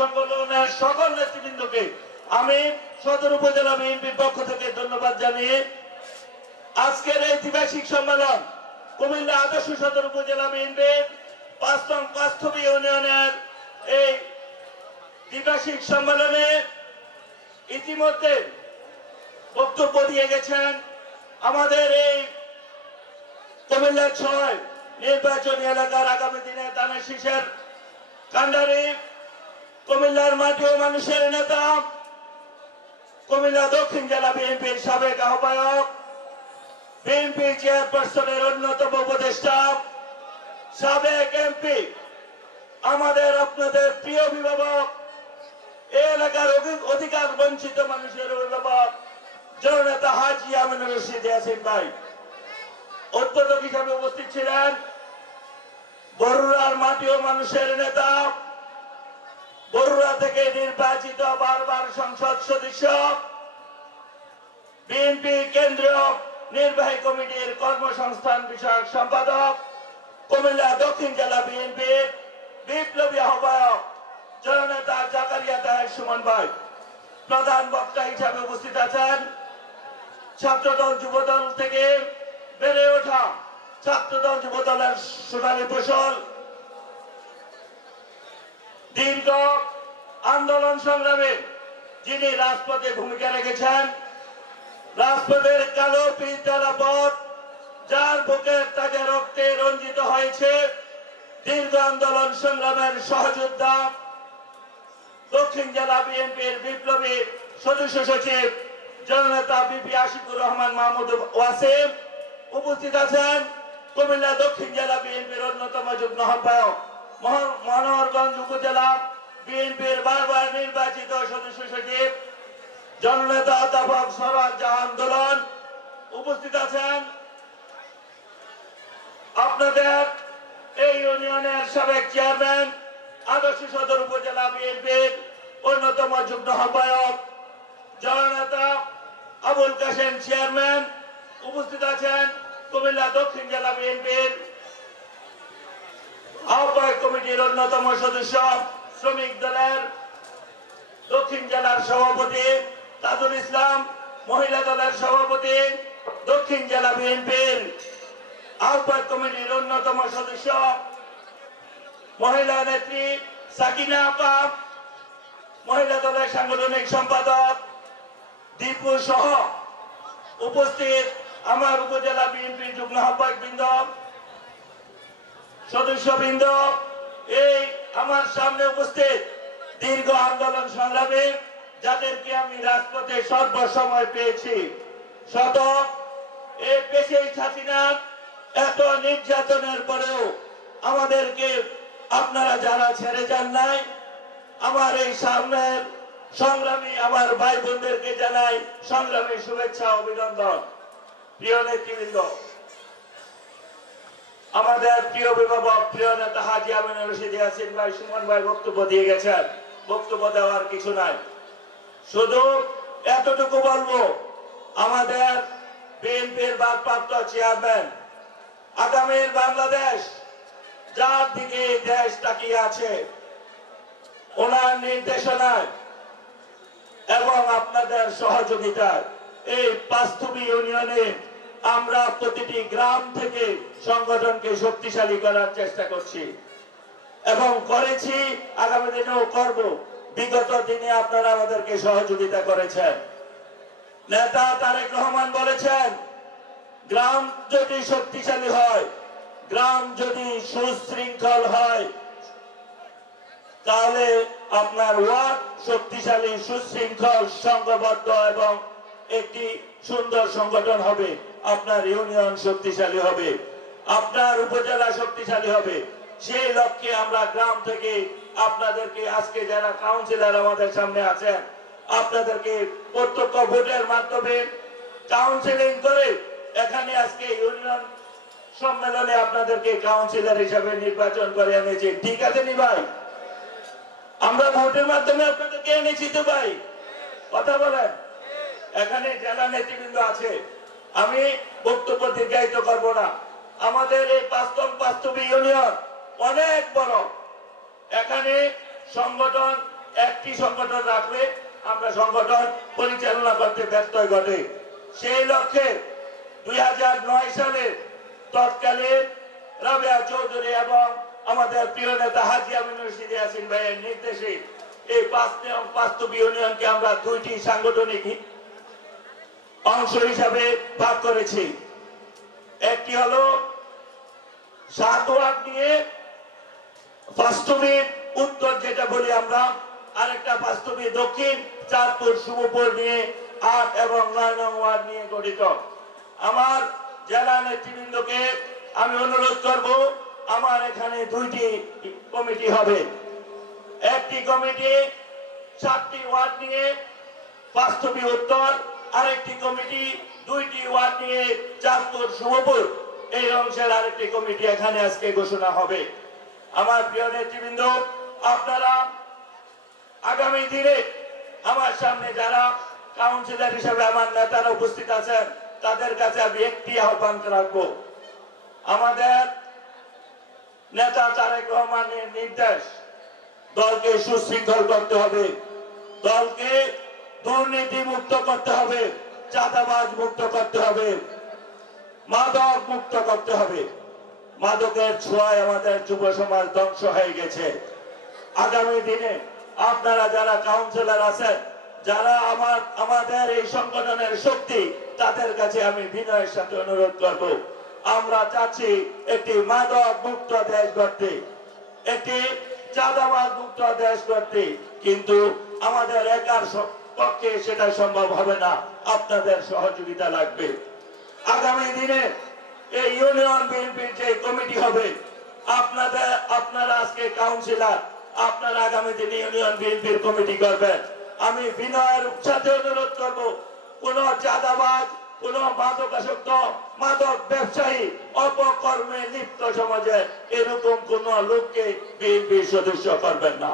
সংগঠনের সকল নেতৃবৃন্দকে আমি সদর উপজেলা বিএনপির পক্ষ থেকে ধন্যবাদ জানিয়ে আজকের এই দ্বিবার্ষিক সম্মেলন কুমিল্লা আদর্শ সদর উপজেলা বিএনপির ৫ নং পাঁচথবি ইউনিয়নের এই দ্বিবার্ষিক সম্মেলনে ইতিমধ্যে বক্তব্য দিয়ে গেছেন আমাদের এই কুমিল্লা ৬ নির্বাচনী এলাকার আগামী দিনে ধানের শীষের কান্ডারি, কুমিল্লার মাটি ও মানুষের নেতা, কুমিল্লা দক্ষিণ জেলা বিএনপির সাবেক আহ্বায়ক, বিএনপি চেয়ারপারসনের অন্যতম উপদেষ্টা, সাবেক এমপি, আমাদের আপনাদের প্রিয় অভিভাবক, এই এলাকার অধিকার বঞ্চিত মানুষের অভিভাবক জননেতা হাজী আমিনুর রশিদ ইয়াসিন ভাই উদ্বোধক হিসাবে উপস্থিত ছিলেন। বরুড়ার মাটি ও মানুষের নেতা, বরুড়া থেকে নির্বাচিত বারবার সংসদ সদস্য, বিএনপি কেন্দ্রীয় নির্বাহী কমিটির কর্মসংস্থান বিষয়ক সম্পাদক, কুমিল্লা দক্ষিণ জেলা বিএনপির বিপ্লবী আহ্বায়ক জননেতা জাকারিয়া তাহের সুমন ভাই প্রধান বক্তা হিসাবে উপস্থিত আছেন। ছাত্রদল যুবদল থেকে বেড়ে ওঠা ছাত্রদল যুবদলের সোনালী ফসল, দীর্ঘ আন্দোলন সংগ্রামে যিনি রাজপথে ভূমিকা রেখেছেন, রাজপথের কালো পিচঢালা পথ যার বুকের তাজা রক্তে রঞ্জিত হয়েছে, দীর্ঘ আন্দোলন সংগ্রামের সহযোদ্ধা দক্ষিণ জেলা বিএনপির বিপ্লবী সদস্য সচিব জননেতা বিপি আশিকুর রহমান মাহমুদ ওয়াসিম উপস্থিত আছেন। কুমিল্লা দক্ষিণ জেলা বিএনপির অন্যতম যুগ্ম আহ্বায়ক, মনোহরগঞ্জ উপজেলা বিএনপির বারবার নির্বাচিত সদস্য সচিব জননেতা অধ্যাপক সরওয়ার জাহান দোলন উপস্থিত আছেন। আপনাদের এই ইউনিয়নের সাবেক চেয়ারম্যান, আদর্শ সদর উপজেলা বিএনপির অন্যতম যুগ্ম আহ্বায়ক জননেতা আবুল কাশেম চেয়ারম্যান উপস্থিত আছেন। কুমিল্লা দক্ষিণ জেলা বিএনপির আহ্বায়ক কমিটির অন্যতম সদস্য, শ্রমিক দলের দক্ষিণ জেলার সভাপতি তাজুল ইসলাম, মহিলা দলের সভাপতি, দক্ষিণ জেলা বিএনপির আহ্বায়ক কমিটির অন্যতম সদস্য মহিলা নেত্রী সাকিনা আপা, মহিলা দলের সাংগঠনিক সম্পাদক দীপু সহ উপস্থিত আমার উপজেলা বিএনপির যুগ্ম আহ্বায়ক বৃন্দ, সদস্যবৃন্দ, এই আমার সামনে উপস্থিত দীর্ঘ আন্দোলন সংগ্রামে যাদেরকে আমি রাজপথে সর্বসময় পেয়েছি, শত এই পেশেই হাসিনার এত নির্যাতনের পরেও আমাদেরকে আপনারা যারা ছেড়ে যান নাই, আমার এই সামনের সংগ্রামী আমার ভাই বোনদেরকে জানাই সংগ্রামী শুভেচ্ছা অভিনন্দন। প্রিয় নেতৃবৃন্দ, আমাদের প্রিয় অভিভাবক প্রিয় নেতা হাজী আমিনুর রশিদ ইয়াসিন ভাই সুমন ভাই বক্তব্য দিয়ে গেছেন। বক্তব্য দেওয়ার কিছু নাই, শুধু এতটুকু বলবো, আমাদের বিএনপির ভারপ্রাপ্ত চেয়ারম্যান আগামীর বাংলাদেশ যার দিকে দেশ তাকিয়ে আছে, ওনার নির্দেশনায় এবং আপনাদের সহযোগিতায় এই পাঁচথবি ইউনিয়নে আমরা প্রতিটি গ্রাম থেকে সংগঠনকে শক্তিশালী করার চেষ্টা করছি এবং করেছি, আগামী দিনেও করব। বিগত দিনে আপনারা আমাদেরকে সহযোগিতা করেছেন। নেতা তারেক রহমান বলেছেন, গ্রাম যদি শক্তিশালী হয়, গ্রাম যদি সুশৃঙ্খল হয়, তাহলে আপনার ওয়ার্ড শক্তিশালী, সুশৃঙ্খল, সংঘবদ্ধ এবং একটি সুন্দর সংগঠন হবে। আপনার ইউনিয়ন শক্তিশালী হবে, আপনার উপজেলা শক্তিশালী হবে। সেই লক্ষ্যে আমরা গ্রাম থেকে আপনাদেরকে, আজকে যারা কাউন্সিলর আমাদের সামনে আছেন, আপনাদেরকে প্রত্যক্ষ ভোটের মাধ্যমে কাউন্সিলিং করে এখানে আজকে ইউনিয়ন সম্মেলনে আপনাদেরকে কাউন্সিলর হিসাবে নির্বাচন করে এনেছি। ঠিক আছে নি ভাই? আমরা ভোটের মাধ্যমে আপনাদেরকে এনেছি তো ভাই? কথা বলেন। এখানে জেলা নেতৃবৃন্দ আছে, আমি বক্তব্য দীর্ঘায়িত করব না। আমাদের এই পাঁচথবি ইউনিয়ন অনেক বড়, এখানে সংগঠন একটি সংগঠন রাখলে আমরা সংগঠন পরিচালনা করতে ব্যত্যয় ঘটে। সেই লক্ষ্যে 2009 সালে তৎকালীন রাবেয়া চৌধুরী এবং আমাদের প্রিয় নেতা হাজী আমিনুর রশিদ ইয়াসিন ভাইয়ের নির্দেশে এই বাস্তব ইউনিয়নকে আমরা দুইটি সাংগঠনিক অংশ হিসাবে ভাগ করেছি। একটি হলো 7 ওয়ার্ড নিয়ে বাস্তবিক উত্তর যেটা বলি আমরা, আরেকটা বাস্তবিক দক্ষিণ চাঁদপুর শুভপুর নিয়ে 8 এবং 9 নং ওয়ার্ড নিয়ে গঠিত। আমার জেলা নেতৃবৃন্দকে আমি অনুরোধ করব, আমার এখানে দুইটি কমিটি হবে। একটি কমিটি 7টি ওয়ার্ড নিয়ে বাস্তবিক উত্তর, আরেকটি কমিটি 2টি ওয়ার্ড নিয়ে চাঁদপুর শুভপুর, এই অংশের আরেকটি কমিটি এখানে আজকে ঘোষণা হবে। আমার প্রিয় নেতৃবৃন্দ, আপনারা আগামী দিনে আমার সামনে যারা কাউন্সিলর হিসেবে আমার নেতারা উপস্থিত আছেন, তাদের কাছে আমি একটি আহ্বান রাখবো। আমাদের নেতা তারেক রহমানের নির্দেশ, দলকে সুশৃঙ্খল করতে হবে, দলকে দুর্নীতি মুক্ত করতে হবে, চাঁদাবাজ মুক্ত করতে হবে, মাদক মুক্ত করতে হবে। মাদকের ছোঁয়ায় আমাদের যুব সমাজ ধ্বংস হয়ে গেছে। আগামী দিনে আপনারা যারা কাউন্সিলর আছেন, যারা আমাদের এই সংগঠনের শক্তি, তাদের কাছে আমি বিনয়ের সাথে অনুরোধ করব, আমরা চাচ্ছি একটি মাদক মুক্ত দেশ গড়তে, একটি চাঁদাবাজ মুক্ত দেশ গড়তে, কিন্তু আমাদের একার পক্ষে সেটা সম্ভব হবে না, আপনাদের সহযোগিতা লাগবে। আগামী দিনে এই ইউনিয়ন বিএনপির যে কমিটি হবে, আপনারা আজকে কাউন্সিলর, আপনারা আগামী দিনে ইউনিয়ন বিএনপির কমিটি করবেন। আমি বিনয়ের সাথে অনুরোধ করব, কোন চাঁদাবাজ, কোন মাদকাসক্ত, মাদক ব্যবসায়ী, অপকর্মে লিপ্ত সমাজে এরকম কোন লোককে বিএনপির সদস্য করবেন না।